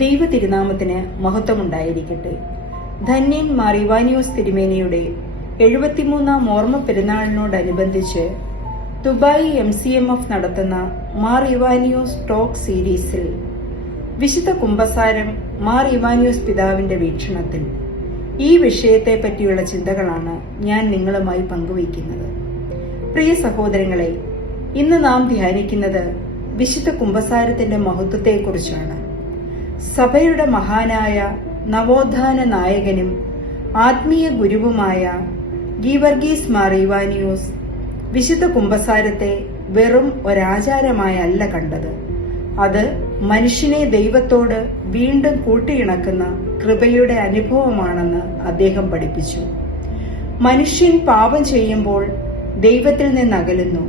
ദൈവ തിരുനാമത്തിന് മഹത്വമുണ്ടായിരിക്കട്ടെ. ധന്യൻ മാർ ഇവാനിയോസ് തിരുമേനിയുടെ 73-ാം ഓർമ്മ പെരുന്നാളിനോടനുബന്ധിച്ച് ദുബായ് MCMF നടത്തുന്ന മാർ ഇവാനിയോസ് ടോക്ക് സീരീസിൽ വിശുദ്ധ കുമ്പസാരം മാർ ഇവാനിയോസ് പിതാവിന്റെ വീക്ഷണത്തിൽ ഈ വിഷയത്തെ പറ്റിയുള്ള ചിന്തകളാണ് ഞാൻ നിങ്ങളുമായി പങ്കുവയ്ക്കുന്നത്. പ്രിയ സഹോദരങ്ങളെ, ഇന്ന് നാം ധ്യാനിക്കുന്നത് വിശുദ്ധ കുമ്പസാരത്തിന്റെ മഹത്വത്തെക്കുറിച്ചാണ്. സഭയുടെ മഹാനായ നവോത്ഥാന നായകനും ആത്മീയ ഗുരുവുമായ ഗീവർഗീസ് മാർ ഇവാനിയോസ് വിശുദ്ധ കുമ്പസാരത്തെ വെറും ഒരാചാരമായല്ല കണ്ടത്. അത് മനുഷ്യനെ ദൈവത്തോട് വീണ്ടും കൂട്ടിയിണക്കുന്ന കൃപയുടെ അനുഭവമാണെന്ന് അദ്ദേഹം പഠിപ്പിച്ചു. മനുഷ്യൻ പാപം ചെയ്യുമ്പോൾ ദൈവത്തിൽ നിന്ന് അകലുന്നു.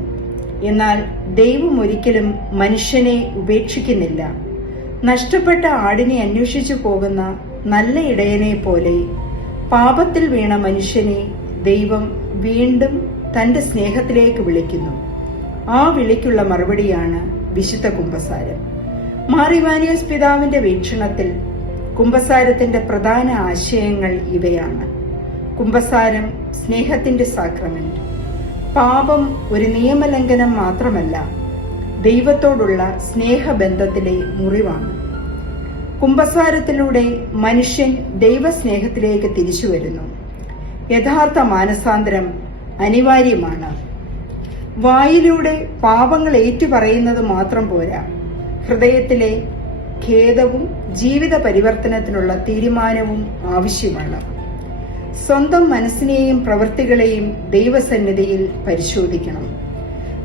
എന്നാൽ ദൈവം ഒരിക്കലും മനുഷ്യനെ ഉപേക്ഷിക്കുന്നില്ല. നഷ്ടപ്പെട്ട ആടിനെ അന്വേഷിച്ചു പോകുന്ന നല്ല ഇടയനെ പോലെ പാപത്തിൽ വീണ മനുഷ്യനെ ദൈവം വീണ്ടും തന്റെ സ്നേഹത്തിലേക്ക് വിളിക്കുന്നു. ആ വിളിക്കുള്ള മറുപടിയാണ് വിശുദ്ധ കുമ്പസാരം. മാർ ഇവാനിയോസ് പിതാവിന്റെ വീക്ഷണത്തിൽ കുമ്പസാരത്തിന്റെ പ്രധാന ആശയങ്ങൾ ഇവയാണ്. കുമ്പസാരം സ്നേഹത്തിന്റെ സാക്രമെന്റ്. പാപം ഒരു നിയമലംഘനം മാത്രമല്ല, ദൈവത്തോടുള്ള സ്നേഹബന്ധത്തിലെ മുറിവാണ്. കുമ്പസാരത്തിലൂടെ മനുഷ്യൻ ദൈവസ്നേഹത്തിലേക്ക് തിരിച്ചു വരുന്നു. യഥാർത്ഥ മാനസാന്തരം അനിവാര്യമാണ്. വായിലൂടെ പാപങ്ങൾ ഏറ്റുപറയുന്നത് മാത്രം പോരാ, ഹൃദയത്തിലെ ഖേദവും ജീവിത പരിവർത്തനത്തിനുള്ള തീരുമാനവും ആവശ്യമാണ്. സ്വന്തം മനസ്സിനെയും പ്രവൃത്തികളെയും ദൈവസന്നിധിയിൽ പരിശോധിക്കണം.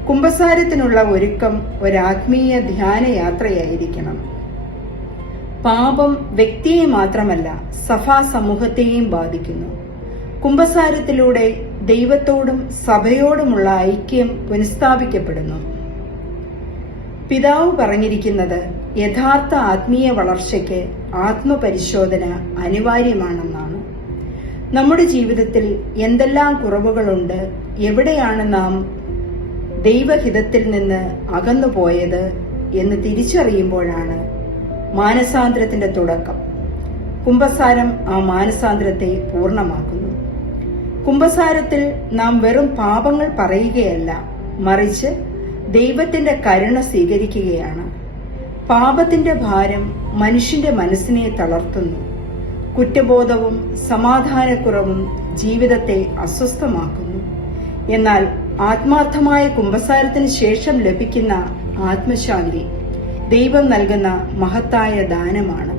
കുമ്പസാരത്തിനുള്ള ഒരുക്കം ഒരാത്മീയ ധ്യാനയാത്രയായിരിക്കണം. പാപം വ്യക്തിയെ മാത്രമല്ല, സഭാ സമൂഹത്തെയും ബാധിക്കുന്നു. കുമ്പസാരത്തിലൂടെ ദൈവത്തോടും സഭയോടുമുള്ള ഐക്യം പുനഃസ്ഥാപിക്കപ്പെടുന്നു. പിതാവ് പറഞ്ഞിരിക്കുന്നത് യഥാർത്ഥ ആത്മീയ വളർച്ചയ്ക്ക് ആത്മപരിശോധന അനിവാര്യമാണെന്നാണ്. നമ്മുടെ ജീവിതത്തിൽ എന്തെല്ലാം കുറവുകളുണ്ട്, എവിടെയാണ് നാം ദൈവഹിതത്തിൽ നിന്ന് അകന്നുപോയത് എന്ന് തിരിച്ചറിയുമ്പോഴാണ് മാനസാന്തരത്തിന്റെ തുടക്കം. കുമ്പസാരം ആ മാനസാന്തരത്തെ പൂർണ്ണമാക്കുന്നു. കുമ്പസാരത്തിൽ നാം വെറും പാപങ്ങൾ പറയുകയല്ല, മറിച്ച് ദൈവത്തിന്റെ കരുണ സ്വീകരിക്കുകയാണ്. പാപത്തിന്റെ ഭാരം മനുഷ്യന്റെ മനസ്സിനെ തളർത്തുന്നു. കുറ്റബോധവും സമാധാനക്കുറവും ജീവിതത്തെ അസ്വസ്ഥമാക്കുന്നു. എന്നാൽ ആത്മാർത്ഥമായ കുമ്പസാരത്തിന് ശേഷം ലഭിക്കുന്ന ആത്മശാന്തി ദൈവം നൽകുന്ന മഹത്തായ ദാനമാണ്.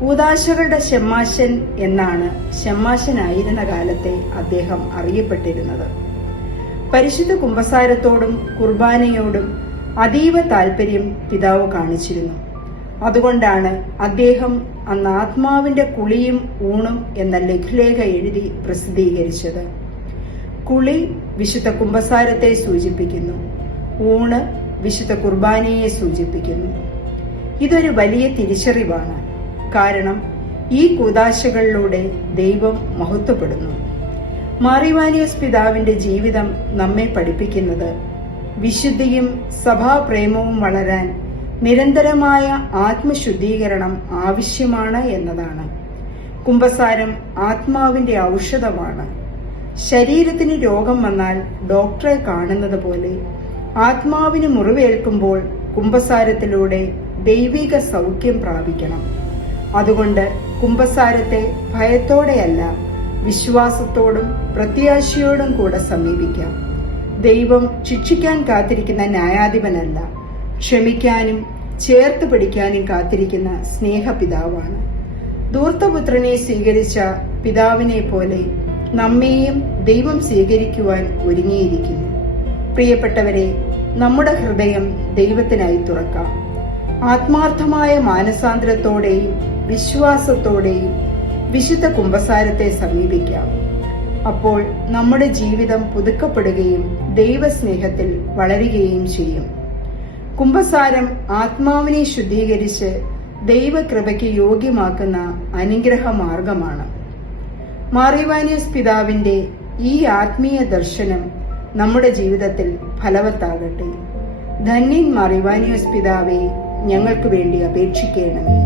കൂദാശകളുടെ ഷെമ്മാശൻ എന്നാണ് ഷെമ്മാശനായിരുന്ന കാലത്തെ അദ്ദേഹം അറിയപ്പെട്ടിരുന്നത്. പരിശുദ്ധ കുമ്പസാരത്തോടും കുർബാനയോടും അതീവ താൽപര്യം പിതാവ് കാണിച്ചിരുന്നു. അതുകൊണ്ടാണ് അദ്ദേഹം അന്ന് ആത്മാവിന്റെ കുളിയും ഊണും എന്ന ലഘുലേഖ എഴുതി പ്രസിദ്ധീകരിച്ചത്. കുളി വിശുദ്ധ കുമ്പസാരത്തെ സൂചിപ്പിക്കുന്നു, ഊണ് വിശുദ്ധ കുർബാനയെ സൂചിപ്പിക്കുന്നു. ഇതൊരു വലിയ തിരിച്ചറിവാണ്. കാരണം ഈ കൂദാശകളിലൂടെ ദൈവം മഹത്വപ്പെടുന്നു. മാർ ഇവാനിയോസ് പിതാവിന്റെ ജീവിതം നമ്മെ പഠിപ്പിക്കുന്നത് വിശുദ്ധിയും സഭാപ്രേമവും വളരാൻ നിരന്തരമായ ആത്മശുദ്ധീകരണം ആവശ്യമാണ് എന്നതാണ്. കുമ്പസാരം ആത്മാവിന്റെ ഔഷധമാണ്. ശരീരത്തിന് രോഗം വന്നാൽ ഡോക്ടറെ കാണുന്നത് പോലെ ആത്മാവിന് മുറിവേൽക്കുമ്പോൾ കുമ്പസാരത്തിലൂടെ ദൈവിക സൗഖ്യം പ്രാപിക്കണം. അതുകൊണ്ട് കുമ്പസാരത്തെ ഭയത്തോടെയല്ല, വിശ്വാസത്തോടും പ്രത്യാശയോടും കൂടെ സമീപിക്കാം. ദൈവം ശിക്ഷിക്കാൻ കാത്തിരിക്കുന്ന ന്യായാധിപനല്ല, ക്ഷമിക്കാനും ചേർത്ത് പിടിക്കാനും കാത്തിരിക്കുന്ന സ്നേഹപിതാവാണ്. ധൂർത്തപുത്രനെ സ്വീകരിച്ച പിതാവിനെ പോലെ നമ്മെയും ദൈവം സ്വീകരിക്കുവാൻ ഒരുങ്ങിയിരിക്കുന്നു. പ്രിയപ്പെട്ടവരെ, നമ്മുടെ ഹൃദയം ദൈവത്തിനായി തുറക്കാം. ആത്മാർത്ഥമായ മാനസാന്തരത്തോടെയും വിശ്വാസത്തോടെയും വിശുദ്ധ കുമ്പസാരത്തെ സമീപിക്കാം. അപ്പോൾ നമ്മുടെ ജീവിതം പുതുക്കപ്പെടുകയും ദൈവസ്നേഹത്തിൽ വളരുകയും ചെയ്യും. കുമ്പസാരം ആത്മാവിനെ ശുദ്ധീകരിച്ച് ദൈവകൃപയ്ക്ക് യോഗ്യമാക്കുന്ന അനുഗ്രഹ മാർഗമാണ്. മാർ ഇവാനിയോസ് പിതാവിന്റെ ഈ ആത്മീയ ദർശനം നമ്മുടെ ജീവിതത്തിൽ ഫലവത്താകട്ടെ. ധന്യൻ മാർ ഇവാനിയോസ് പിതാവേ, ഞങ്ങൾക്ക് വേണ്ടി അപേക്ഷിക്കണമേ.